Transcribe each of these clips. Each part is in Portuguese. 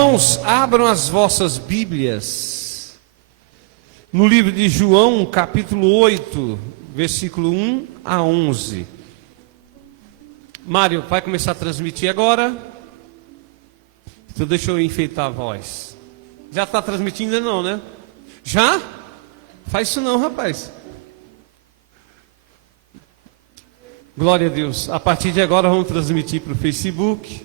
Irmãos, abram as vossas Bíblias no livro de João, capítulo 8, versículo 1 a 11. Mário, vai começar a transmitir agora? Então deixa eu enfeitar a voz. Já está transmitindo ainda não, né? Já? Faz isso não, rapaz. Glória a Deus. A partir de agora vamos transmitir para o Facebook.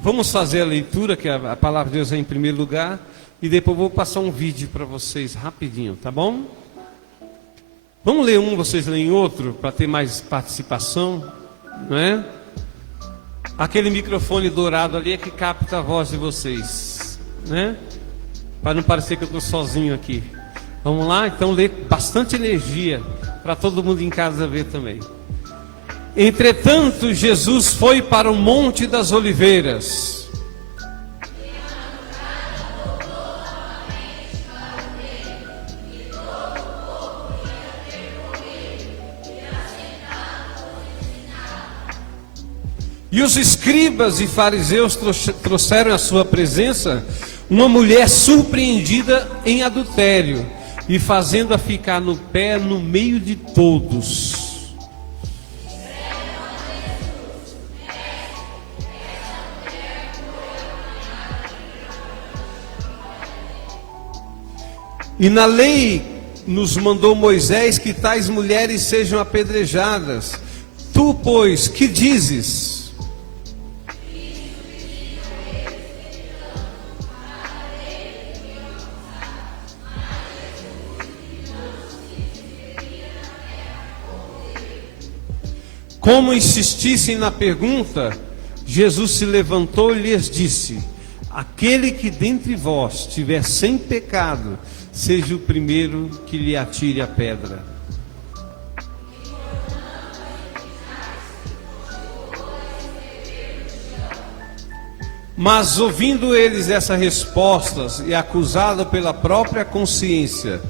Vamos fazer a leitura, que a palavra de Deus é em primeiro lugar. E depois vou passar um vídeo para vocês rapidinho, tá bom? Vamos ler um, vocês leem outro, para ter mais participação, não é? Aquele microfone dourado ali é que capta a voz de vocês, né? Para não parecer que eu estou sozinho aqui. Vamos lá? Então lê bastante energia, para todo mundo em casa ver também. Entretanto, Jesus foi para o Monte das Oliveiras. E os escribas e fariseus trouxeram à sua presença uma mulher surpreendida em adultério, e fazendo-a ficar no pé no meio de todos. E na lei nos mandou Moisés que tais mulheres sejam apedrejadas. Tu, pois, que dizes? Como insistissem na pergunta, Jesus se levantou e lhes disse: aquele que dentre vós tiver sem pecado, seja o primeiro que lhe atire a pedra. Mas ouvindo eles essas respostas e acusados pela própria consciência,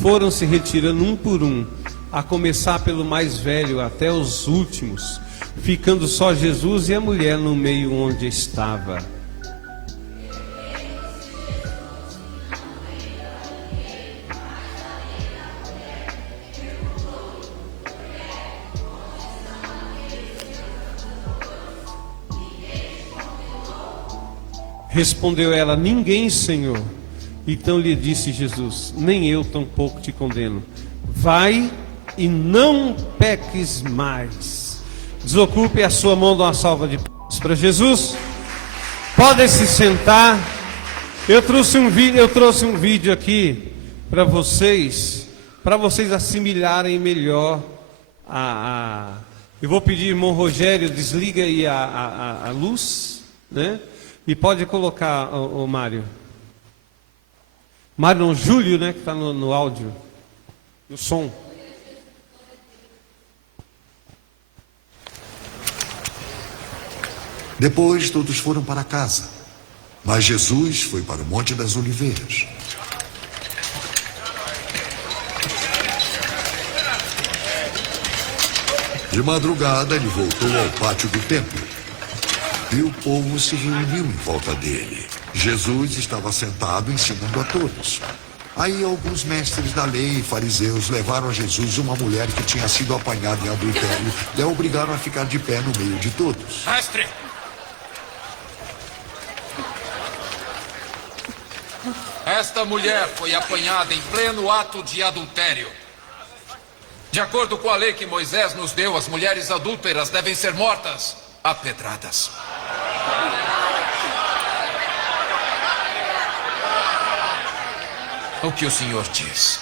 foram se retirando um por um, a começar pelo mais velho até os últimos, ficando só Jesus e a mulher no meio onde estava. Respondeu ela: ninguém, Senhor. Então lhe disse Jesus: nem eu tampouco te condeno. Vai e não peques mais. Desocupe a sua mão, dá uma salva de palmas para Jesus. Podem se sentar. Eu trouxe um vídeo aqui para vocês assimilarem melhor Eu vou pedir, irmão Rogério, desliga aí a luz, né? E pode colocar, o Mário. Mário não, Júlio, né? Que está no áudio, no som. Depois todos foram para casa, mas Jesus foi para o Monte das Oliveiras. De madrugada ele voltou ao pátio do templo e o povo se reuniu em volta dele. Jesus estava sentado ensinando a todos. Aí alguns mestres da lei e fariseus levaram a Jesus uma mulher que tinha sido apanhada em adultério e a obrigaram a ficar de pé no meio de todos. Mestre! Esta mulher foi apanhada em pleno ato de adultério. De acordo com a lei que Moisés nos deu, as mulheres adúlteras devem ser mortas a pedradas. O que o senhor diz?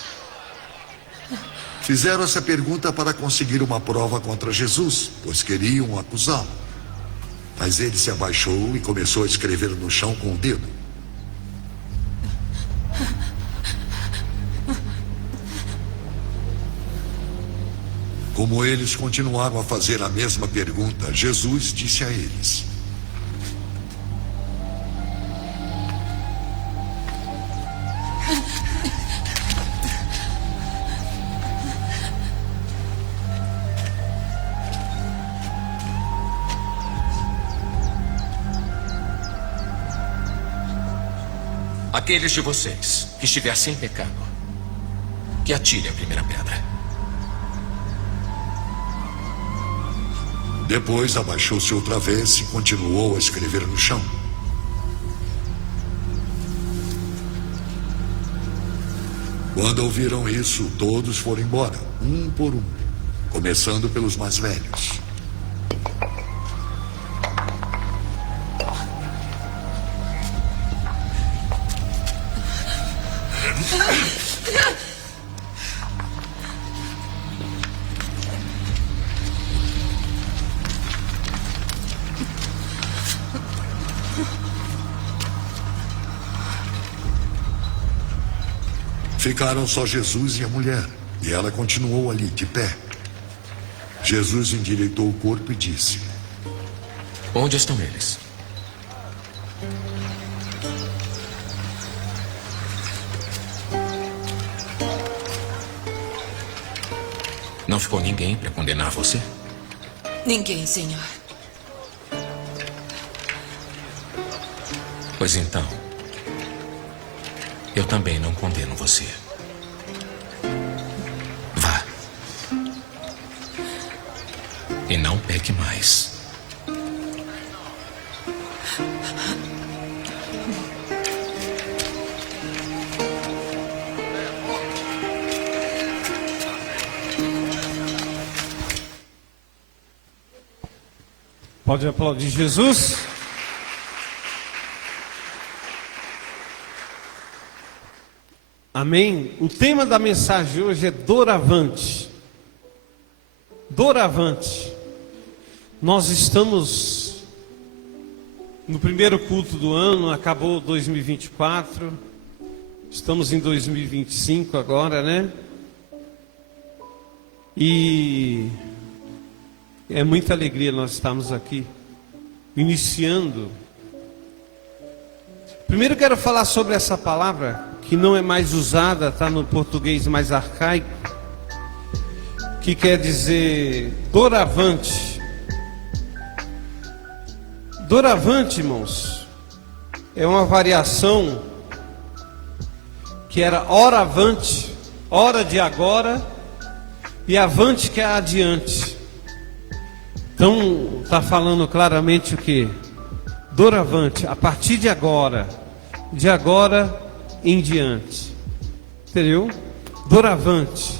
Fizeram essa pergunta para conseguir uma prova contra Jesus, pois queriam acusá-lo. Mas ele se abaixou e começou a escrever no chão com o dedo. Como eles continuaram a fazer a mesma pergunta, Jesus disse a eles: Aqueles de vocês que estiver sem pecado, que atire a primeira pedra. Depois abaixou-se outra vez e continuou a escrever no chão. Quando ouviram isso, todos foram embora, um por um, começando pelos mais velhos. Ficaram só Jesus e a mulher, e ela continuou ali, de pé. Jesus endireitou o corpo e disse: Onde estão eles? Não ficou ninguém para condenar você? Ninguém, Senhor. Pois então, eu também não condeno você. Vá. E não peque mais. Pode aplaudir Jesus. Amém? O tema da mensagem hoje é doravante. Doravante. Nós estamos no primeiro culto do ano, acabou 2024. Estamos em 2025 agora, né? E é muita alegria nós estarmos aqui, iniciando. Primeiro quero falar sobre essa palavra, que não é mais usada, está no português mais arcaico, que quer dizer doravante. Doravante, irmãos, é uma variação que era oravante, hora de agora, e avante, que é adiante. Então, está falando claramente o que? Doravante, a partir de agora em diante. Entendeu? Doravante,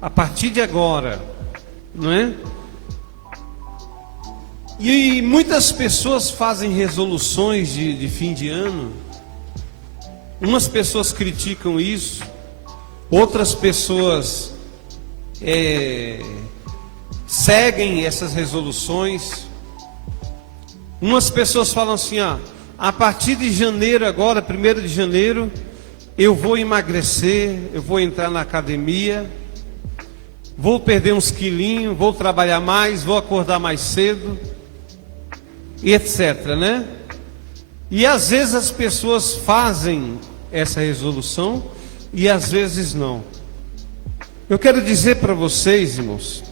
a partir de agora, não é? E muitas pessoas fazem resoluções de fim de ano. Umas pessoas criticam isso, outras pessoas seguem essas resoluções. Umas pessoas falam assim, ó, a partir de janeiro agora, 1º de janeiro, eu vou emagrecer, eu vou entrar na academia, vou perder uns quilinhos, vou trabalhar mais, vou acordar mais cedo, e etc, né? E às vezes as pessoas fazem essa resolução e às vezes não. Eu quero dizer para vocês, irmãos,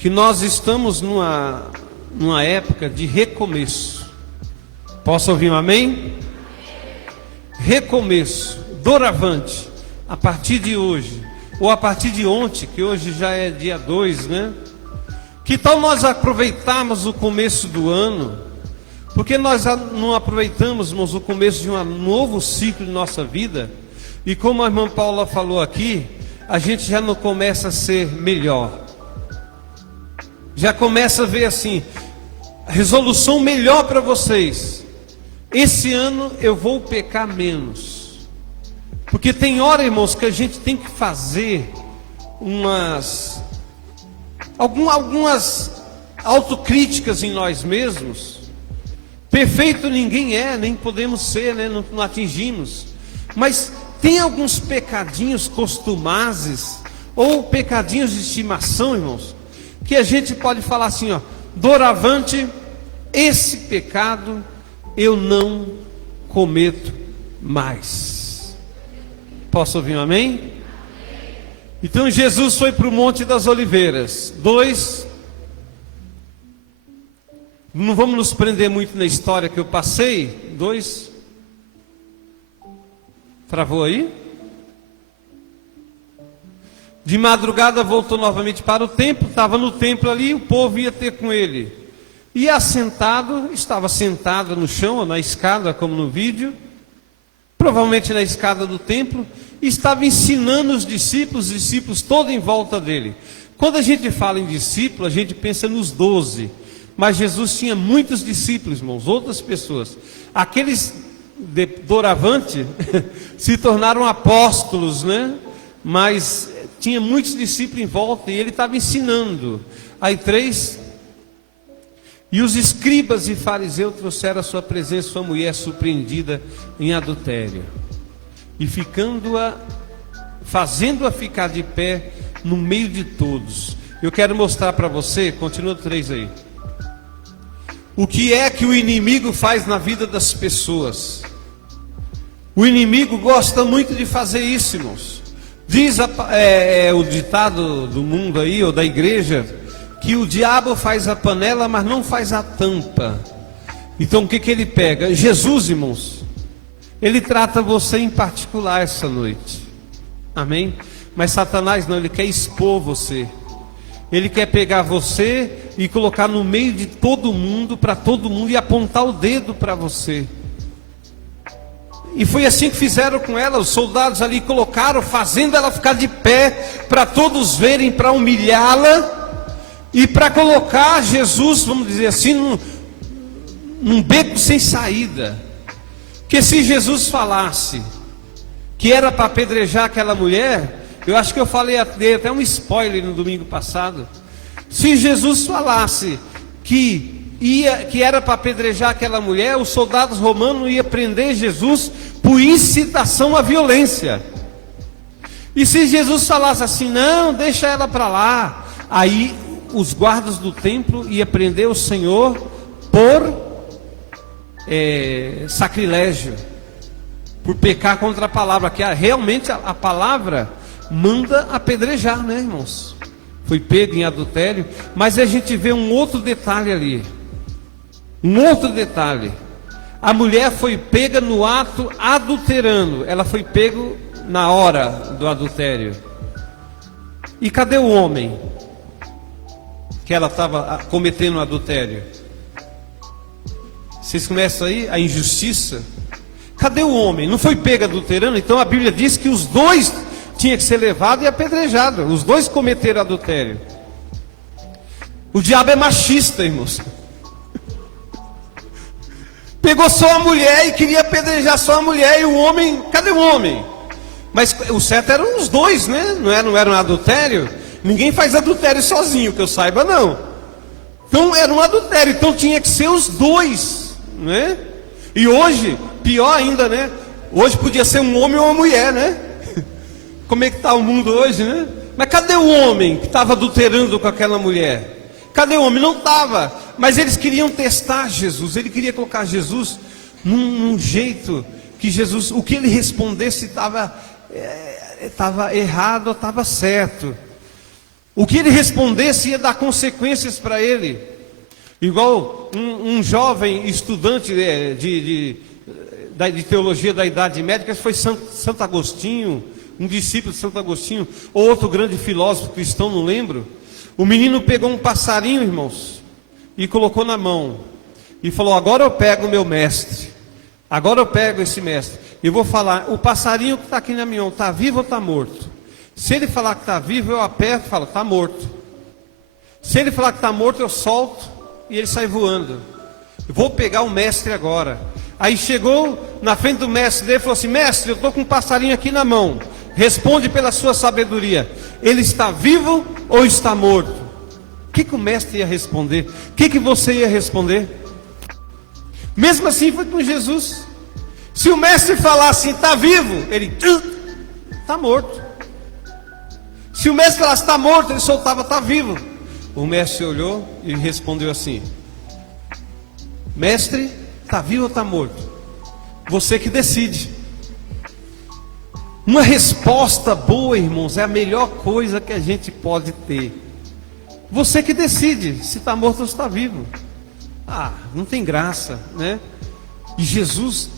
que nós estamos numa época de recomeço. Posso ouvir um amém? Recomeço, doravante, a partir de hoje, ou a partir de ontem, que hoje já é dia 2, né? Que tal nós aproveitarmos o começo do ano? Porque nós não aproveitamos, irmãos, o começo de um novo ciclo de nossa vida? E como a irmã Paula falou aqui, a gente já não começa a ser melhor. Já começa a ver assim, resolução melhor para vocês. Esse ano eu vou pecar menos. Porque tem hora, irmãos, que a gente tem que fazer algumas autocríticas em nós mesmos. Perfeito ninguém é, nem podemos ser, né? Não atingimos. Mas tem alguns pecadinhos costumazes, ou pecadinhos de estimação, irmãos, que a gente pode falar assim, ó, doravante, esse pecado eu não cometo mais. Posso ouvir um amém? Então Jesus foi para o Monte das Oliveiras. 2, não vamos nos prender muito na história que eu passei. 2, Travou aí? De madrugada voltou novamente para o templo, estava no templo ali, o povo ia ter com ele. E estava sentado no chão, ou na escada, como no vídeo, provavelmente na escada do templo, e estava ensinando os discípulos todos em volta dele. Quando a gente fala em discípulo, a gente pensa nos 12, mas Jesus tinha muitos discípulos, irmãos, outras pessoas. Aqueles doravante se tornaram apóstolos, né? Mas tinha muitos discípulos em volta e ele estava ensinando. Aí 3, e os escribas e fariseus trouxeram à sua presença sua mulher surpreendida em adultério, e fazendo-a ficar de pé no meio de todos. Eu quero mostrar para você, continua 3 aí, o que é que o inimigo faz na vida das pessoas. O inimigo gosta muito de fazer isso, irmãos. Diz o ditado do mundo aí, ou da igreja, que o diabo faz a panela, mas não faz a tampa. Então o que ele pega? Jesus, irmãos, ele trata você em particular essa noite. Amém? Mas Satanás não, ele quer expor você. Ele quer pegar você e colocar no meio de todo mundo, para todo mundo, e apontar o dedo para você. E foi assim que fizeram com ela. Os soldados ali colocaram, fazendo ela ficar de pé, para todos verem, para humilhá-la, e para colocar Jesus, vamos dizer assim, num beco sem saída. Porque se Jesus falasse que era para apedrejar aquela mulher, eu acho que eu dei até um spoiler no domingo passado. Se Jesus falasse que era para apedrejar aquela mulher, os soldados romanos iam prender Jesus por incitação à violência. E se Jesus falasse assim, não, deixa ela para lá, aí os guardas do templo iam prender o Senhor por sacrilégio, por pecar contra a palavra, que realmente a palavra manda apedrejar, né, irmãos? Foi pego em adultério. Mas a gente vê um outro detalhe ali. Um outro detalhe. A mulher foi pega no ato adulterando. Ela foi pega na hora do adultério. E cadê o homem que ela estava cometendo adultério? Vocês começam aí a injustiça? Cadê o homem? Não foi pega adulterando? Então a Bíblia diz que os dois tinham que ser levados e apedrejados. Os dois cometeram adultério. O diabo é machista, irmãos. Pegou só a mulher e queria apedrejar só a mulher, e o homem, cadê o homem? Mas o certo eram os dois, né? Não era um adultério? Ninguém faz adultério sozinho, que eu saiba, não. Então era um adultério, então tinha que ser os dois, né? E hoje, pior ainda, né? Hoje podia ser um homem ou uma mulher, né? Como é que está o mundo hoje, né? Mas cadê o homem que estava adulterando com aquela mulher? Cadê o homem? Não estava. Mas eles queriam testar Jesus. Ele queria colocar Jesus num jeito que Jesus, o que ele respondesse estava errado ou estava certo. O que ele respondesse ia dar consequências para ele. Igual um jovem estudante de teologia da Idade Média, que foi Santo Agostinho, um discípulo de Santo Agostinho, ou outro grande filósofo cristão, não lembro. O menino pegou um passarinho, irmãos, e colocou na mão, e falou, agora eu pego o meu mestre, agora eu pego esse mestre, e vou falar, o passarinho que está aqui na minha mão, está vivo ou está morto? Se ele falar que está vivo, eu aperto e falo, está morto. Se ele falar que está morto, eu solto, e ele sai voando. Eu vou pegar o mestre agora. Aí chegou na frente do mestre dele e falou assim, mestre, eu estou com um passarinho aqui na mão, responde pela sua sabedoria, ele está vivo ou está morto? O que o mestre ia responder? O que você ia responder? Mesmo assim foi com Jesus. Se o mestre falasse assim, está vivo, ele está morto. Se o mestre falasse está morto, ele soltava, está vivo. O mestre olhou e respondeu assim, mestre, está vivo ou está morto? Você que decide. Uma resposta boa, irmãos, é a melhor coisa que a gente pode ter. Você que decide se está morto ou se está vivo. Não tem graça, né? E Jesus,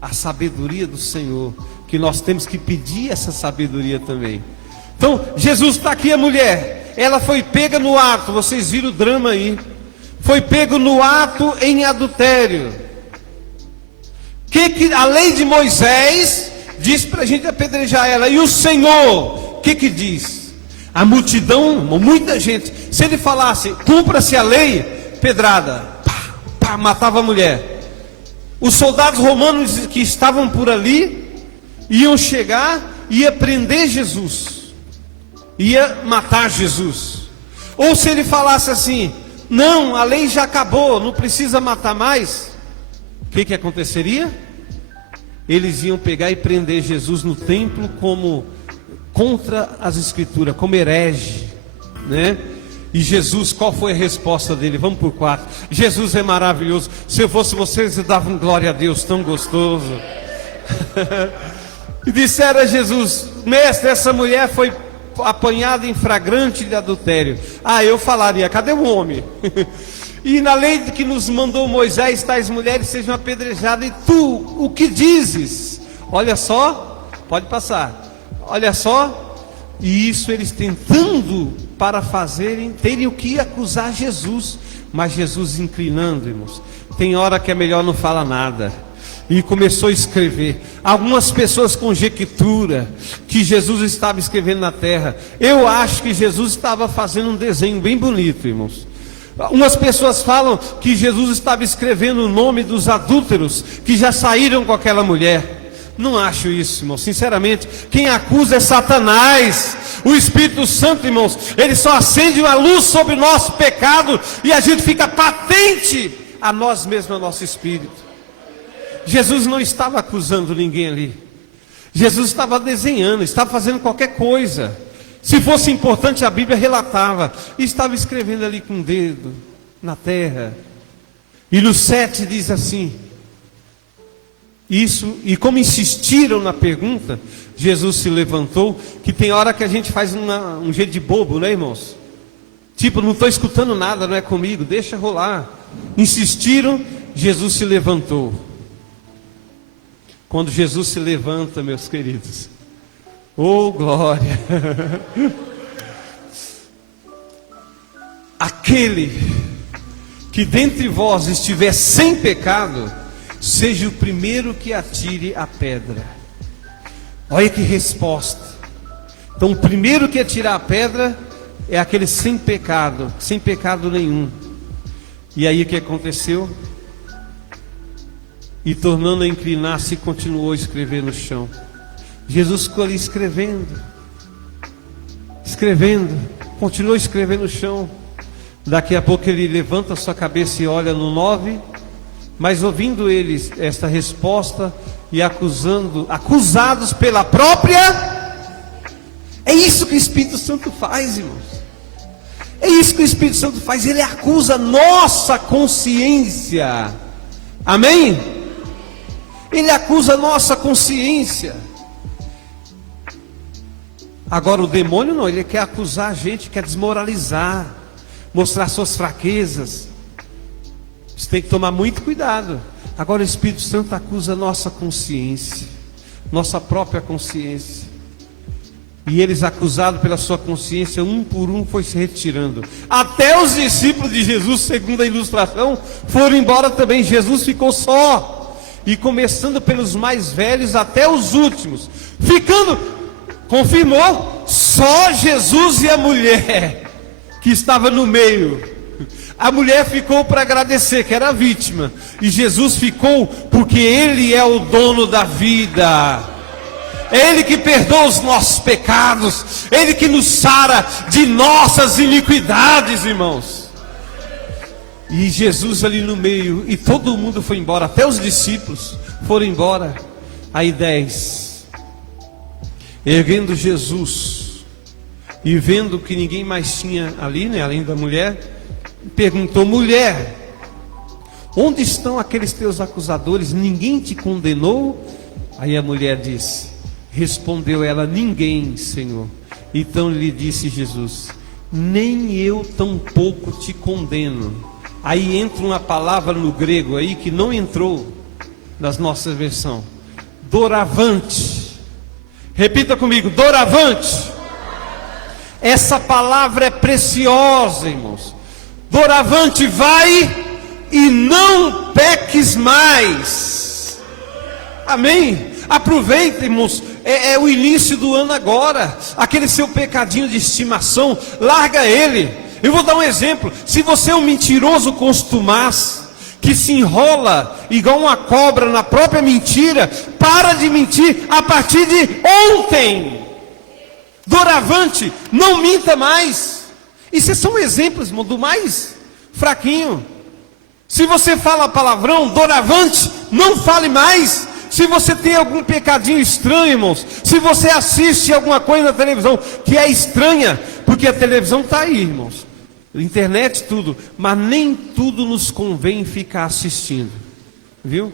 a sabedoria do Senhor, que nós temos que pedir essa sabedoria também. Então, Jesus está aqui, a mulher, ela foi pega no ato, vocês viram o drama aí, foi pego no ato em adultério. Que a lei de Moisés diz para a gente apedrejar ela, e o Senhor, o que diz? A multidão, muita gente, se ele falasse, cumpra-se a lei, pedrada, pá, pá, matava a mulher. Os soldados romanos que estavam por ali, iam chegar, ia prender Jesus, ia matar Jesus. Ou se ele falasse assim, não, a lei já acabou, não precisa matar mais, o que aconteceria? Eles iam pegar e prender Jesus no templo como contra as escrituras, como herege, né? E Jesus, qual foi a resposta dele? Vamos por 4. Jesus é maravilhoso. Se eu fosse vocês, eu dava glória a Deus, tão gostoso. E disseram a Jesus, mestre, essa mulher foi apanhada em flagrante de adultério. Eu falaria, cadê o homem? E na lei que nos mandou Moisés, tais mulheres sejam apedrejadas. E tu, o que dizes? Olha só, pode passar. Olha só. E isso eles tentando para terem o que acusar Jesus. Mas Jesus inclinando, irmãos. Tem hora que é melhor não falar nada. E começou a escrever. Algumas pessoas conjecturam que Jesus estava escrevendo na terra. Eu acho que Jesus estava fazendo um desenho bem bonito, irmãos. Umas pessoas falam que Jesus estava escrevendo o nome dos adúlteros que já saíram com aquela mulher. Não acho isso, irmão. Sinceramente, quem acusa é Satanás. O Espírito Santo, irmãos, ele só acende uma luz sobre o nosso pecado e a gente fica patente a nós mesmos, ao nosso espírito. Jesus não estava acusando ninguém ali. Jesus estava desenhando, estava fazendo qualquer coisa. Se fosse importante, a Bíblia relatava. E estava escrevendo ali com o dedo na terra. E no 7 diz assim. Isso, e como insistiram na pergunta, Jesus se levantou. Que tem hora que a gente faz um jeito de bobo, né, irmãos? Tipo, não estou escutando nada, não é comigo, deixa rolar. Insistiram, Jesus se levantou. Quando Jesus se levanta, meus queridos, oh glória! Aquele que dentre vós estiver sem pecado, seja o primeiro que atire a pedra. Olha que resposta. Então o primeiro que atirar a pedra é aquele sem pecado nenhum. E aí o que aconteceu? E tornando a inclinar-se, continuou a escrever no chão. Jesus ficou ali escrevendo, continuou a escrever no chão. Daqui a pouco ele levanta a sua cabeça e olha no 9. Mas ouvindo eles esta resposta e acusados pela própria. É isso que o Espírito Santo faz, irmãos. É isso que o Espírito Santo faz. Ele acusa nossa consciência. Amém? Ele acusa nossa consciência. Agora o demônio não, ele quer acusar a gente, quer desmoralizar, mostrar suas fraquezas. Você tem que tomar muito cuidado. Agora o Espírito Santo acusa nossa consciência, nossa própria consciência. E eles, acusados pela sua consciência, um por um foi se retirando. Até os discípulos de Jesus, segundo a ilustração, foram embora também. Jesus ficou só. E começando pelos mais velhos até os últimos, ficando, confirmou, só Jesus e a mulher que estava no meio. A mulher ficou para agradecer, que era a vítima. E Jesus ficou porque Ele é o dono da vida. É Ele que perdoa os nossos pecados. Ele que nos sara de nossas iniquidades, irmãos. E Jesus ali no meio. E todo mundo foi embora. Até os discípulos foram embora. Aí 10. Erguendo Jesus e vendo que ninguém mais tinha ali, né, além da mulher, perguntou: mulher, onde estão aqueles teus acusadores? Ninguém te condenou? Aí a mulher disse, respondeu ela: ninguém, Senhor. Então lhe disse Jesus: nem eu tampouco te condeno. Aí entra uma palavra no grego aí que não entrou nas nossas versões, doravante. Repita comigo, doravante. Essa palavra é preciosa, irmãos. Doravante, vai e não peques mais. Amém? Aproveita, irmãos, é o início do ano agora. Aquele seu pecadinho de estimação, larga ele. Eu vou dar um exemplo. Se você é um mentiroso constumaz, que se enrola igual uma cobra na própria mentira, para de mentir a partir de ontem. Doravante, não minta mais. Isso são exemplos, irmão, do mais fraquinho. Se você fala palavrão, doravante, não fale mais. Se você tem algum pecadinho estranho, irmãos, se você assiste alguma coisa na televisão que é estranha, porque a televisão está aí, irmãos, internet, tudo, mas nem tudo nos convém ficar assistindo, viu?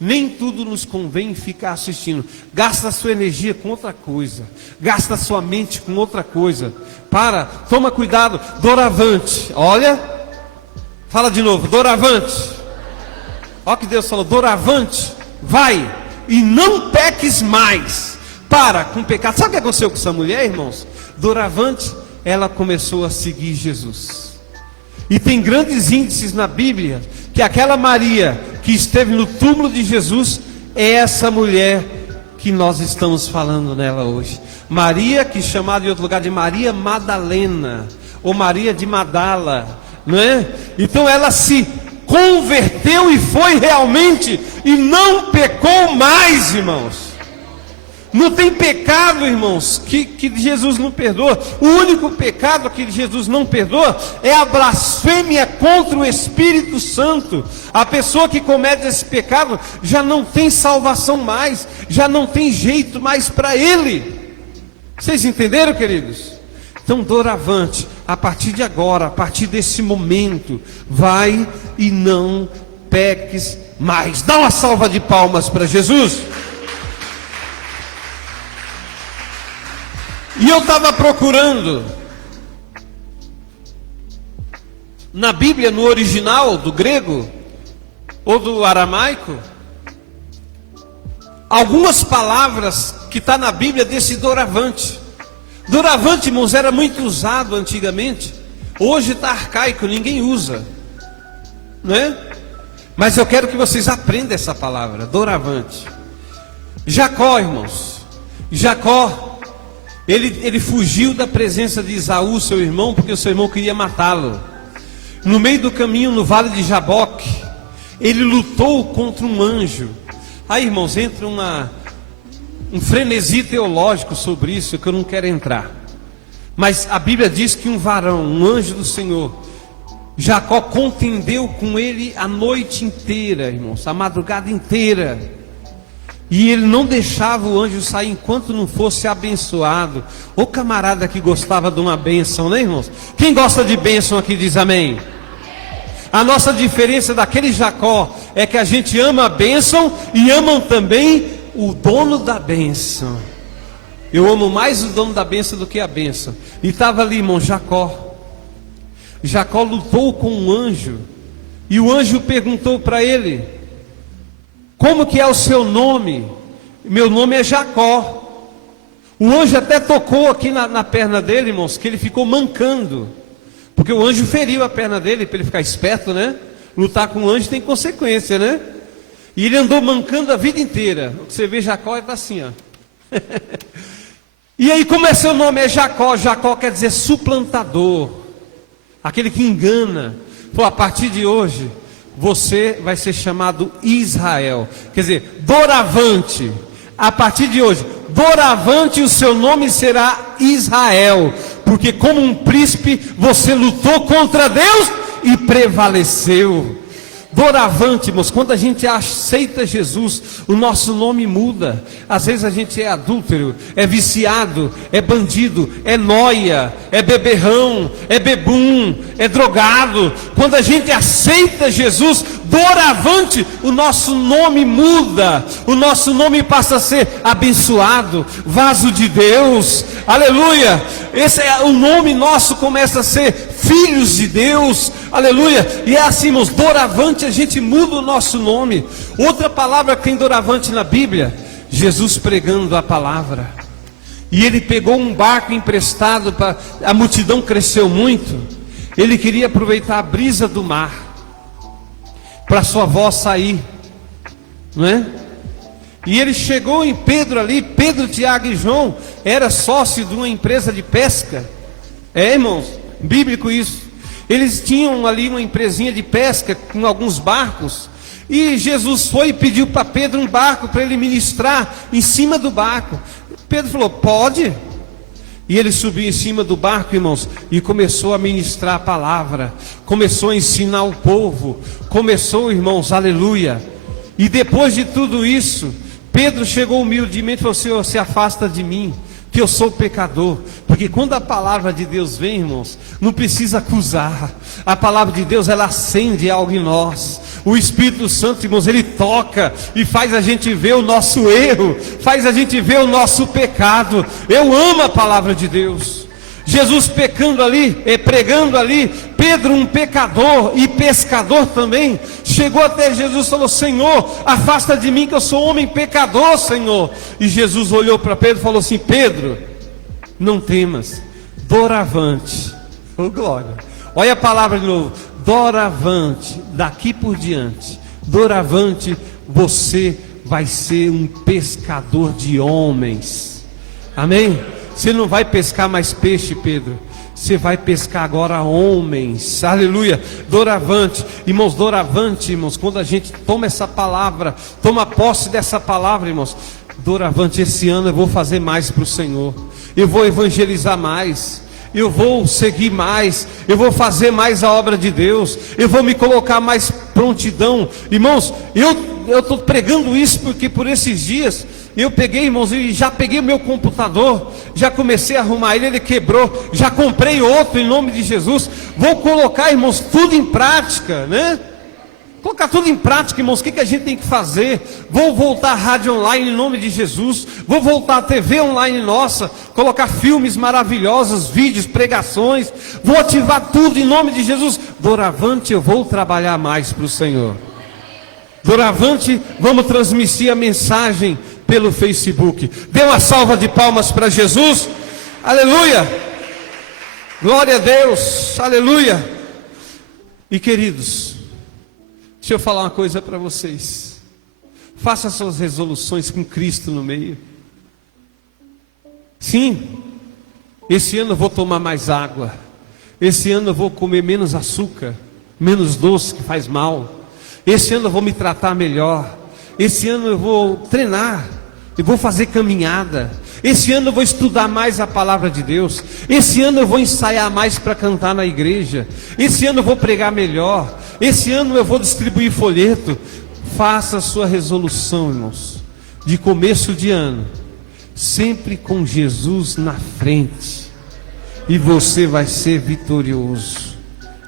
Nem tudo nos convém ficar assistindo. Gasta a sua energia com outra coisa, gasta a sua mente com outra coisa. Toma cuidado, doravante, olha, fala de novo, doravante. Olha o que Deus falou, doravante, vai e não peques mais. Para com o pecado. Sabe o que aconteceu com essa mulher, irmãos? Doravante, ela começou a seguir Jesus. E tem grandes índices na Bíblia que aquela Maria que esteve no túmulo de Jesus é essa mulher que nós estamos falando nela hoje. Maria, que é chamada em outro lugar de Maria Madalena, ou Maria de Madala, não é? Então ela se converteu e foi realmente, e não pecou mais, irmãos. Não tem pecado, irmãos, que Jesus não perdoa. O único pecado que Jesus não perdoa é a blasfêmia contra o Espírito Santo. A pessoa que comete esse pecado já não tem salvação mais, já não tem jeito mais para ele. Vocês entenderam, queridos? Então, doravante, a partir de agora, a partir desse momento, vai e não peques mais. Dá uma salva de palmas para Jesus. E eu estava procurando na Bíblia, no original do grego ou do aramaico, algumas palavras que está na Bíblia desse doravante. Doravante, irmãos, era muito usado antigamente. Hoje está arcaico, ninguém usa, não é? Mas eu quero que vocês aprendam essa palavra, doravante. Jacó, irmãos, Jacó, ele fugiu da presença de Esaú, seu irmão, porque o seu irmão queria matá-lo. No meio do caminho, no vale de Jaboque, ele lutou contra um anjo. Aí, irmãos, entra um frenesi teológico sobre isso, que eu não quero entrar. Mas a Bíblia diz que um varão, um anjo do Senhor, Jacó contendeu com ele a noite inteira, irmãos, a madrugada inteira. E ele não deixava o anjo sair enquanto não fosse abençoado. Ô camarada que gostava de uma bênção, né, irmãos? Quem gosta de bênção aqui diz amém. A nossa diferença daquele Jacó é que a gente ama a bênção e amam também o dono da bênção. Eu amo mais o dono da bênção do que a bênção. E estava ali, irmão, Jacó. Jacó lutou com um anjo. E o anjo perguntou para ele: como que é o seu nome? Meu nome é Jacó. O anjo até tocou aqui na perna dele, irmãos, que ele ficou mancando. Porque o anjo feriu a perna dele, para ele ficar esperto, né? Lutar com o anjo tem consequência, né? E ele andou mancando a vida inteira. Você vê Jacó, ele está assim, ó. E aí, como é seu nome? É Jacó. Jacó quer dizer suplantador, aquele que engana. Pô, a partir de hoje você vai ser chamado Israel, quer dizer, doravante. A partir de hoje, doravante, o seu nome será Israel, porque como um príncipe você lutou contra Deus e prevaleceu. Doravante, irmãos, quando a gente aceita Jesus, o nosso nome muda. Às vezes a gente é adúltero, é viciado, é bandido, é nóia, é beberrão, é bebum, é drogado. Quando a gente aceita Jesus, doravante, o nosso nome muda. O nosso nome passa a ser abençoado, vaso de Deus, aleluia. Esse é o nome nosso, começa a ser filhos de Deus, aleluia. E é assim, irmãos, doravante a gente muda o nosso nome. Outra palavra que tem doravante na Bíblia, Jesus pregando a palavra. E ele pegou um barco emprestado, a multidão cresceu muito. Ele queria aproveitar a brisa do mar para sua avó sair, não é? E ele chegou em Pedro ali. Pedro, Tiago e João era sócio de uma empresa de pesca. Irmãos, bíblico isso. Eles tinham ali uma empresinha de pesca com alguns barcos. E Jesus foi e pediu para Pedro um barco para ele ministrar em cima do barco. Pedro falou: pode. E ele subiu em cima do barco, irmãos, e começou a ministrar a palavra, começou a ensinar o povo, começou, irmãos, aleluia. E depois de tudo isso, Pedro chegou humildemente e falou: Senhor, se afasta de mim, que eu sou pecador. Porque quando a palavra de Deus vem, irmãos, não precisa acusar. A palavra de Deus, ela acende algo em nós. O Espírito Santo, irmãos, ele toca e faz a gente ver o nosso erro, faz a gente ver o nosso pecado. Eu amo a palavra de Deus. Jesus pecando ali, pregando ali, Pedro, um pecador e pescador também, chegou até Jesus e falou: Senhor, afasta de mim que eu sou homem pecador, Senhor. E Jesus olhou para Pedro e falou assim: Pedro, não temas, doravante. Oh, glória. Olha a palavra de novo: doravante, daqui por diante, doravante, você vai ser um pescador de homens. Amém? Você não vai pescar mais peixe, Pedro. Você vai pescar agora homens. Aleluia. Doravante. Irmãos, doravante, irmãos, quando a gente toma essa palavra, toma posse dessa palavra, irmãos, doravante, esse ano eu vou fazer mais para o Senhor. Eu vou evangelizar mais. Eu vou seguir mais, eu vou fazer mais a obra de Deus, eu vou me colocar mais prontidão. Irmãos, eu estou pregando isso porque por esses dias eu peguei, irmãos, e já peguei o meu computador, já comecei a arrumar ele quebrou, já comprei outro em nome de Jesus. Vou colocar, irmãos, tudo em prática, né? Colocar tudo em prática, irmãos. O que a gente tem que fazer? Vou voltar à rádio online em nome de Jesus. Vou voltar à TV online nossa. Colocar filmes maravilhosos, vídeos, pregações. Vou ativar tudo em nome de Jesus. Doravante, eu vou trabalhar mais para o Senhor. Doravante, vamos transmitir a mensagem pelo Facebook. Dê uma salva de palmas para Jesus. Aleluia. Glória a Deus. Aleluia. E queridos, deixa eu falar uma coisa para vocês. Faça suas resoluções com Cristo no meio. Sim, esse ano eu vou tomar mais água. Esse ano eu vou comer menos açúcar, menos doce que faz mal. Esse ano eu vou me tratar melhor. Esse ano eu vou treinar. Eu vou fazer caminhada. Esse ano eu vou estudar mais a palavra de Deus. Esse ano eu vou ensaiar mais para cantar na igreja. Esse ano eu vou pregar melhor. Esse ano eu vou distribuir folheto. Faça a sua resolução, irmãos, de começo de ano, sempre com Jesus na frente, e você vai ser vitorioso.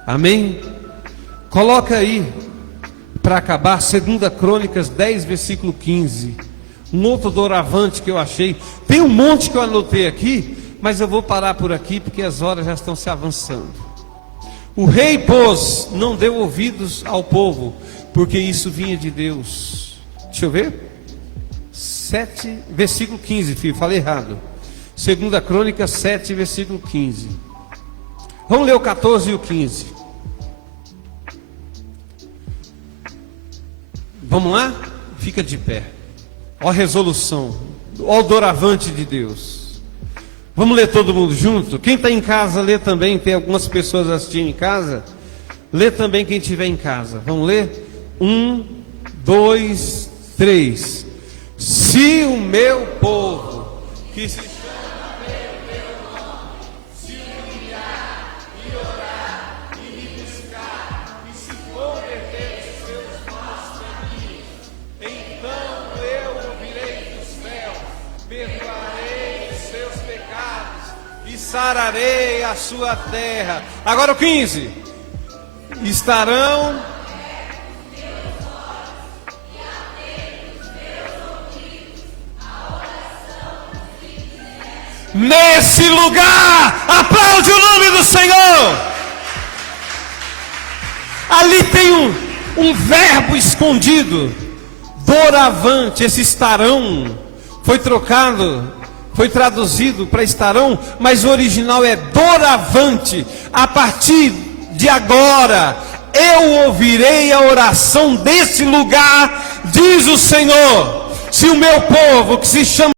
Amém? Coloca aí, para acabar, 2 Crônicas 10, versículo 15. Um outro doravante que eu achei. Tem um monte que eu anotei aqui, mas eu vou parar por aqui porque as horas já estão se avançando. O rei, pois, não deu ouvidos ao povo, porque isso vinha de Deus. Deixa eu ver. 7, versículo 15, filho, falei errado. 2 Crônicas 7, versículo 15. Vamos ler o 14 e o 15. Vamos lá? Fica de pé. Ó a resolução, ó o doravante de Deus. Vamos ler todo mundo junto? Quem está em casa, lê também. Tem algumas pessoas assistindo em casa. Lê também quem estiver em casa. Vamos ler? 1, 2, 3. Se o meu povo, que se chama pelo meu nome, se humilhar e orar e me buscar e se converter dos seus maus caminhos, então eu ouvirei dos céus, perdoarei os seus pecados e sararei a sua terra. Agora o 15. Estarão nesse lugar. Aplaude o nome do Senhor. Ali tem um verbo escondido. Doravante. Esse estarão foi trocado, foi traduzido para estarão, mas o original é doravante. A partir de agora, eu ouvirei a oração desse lugar, diz o Senhor. Se o meu povo, que se chama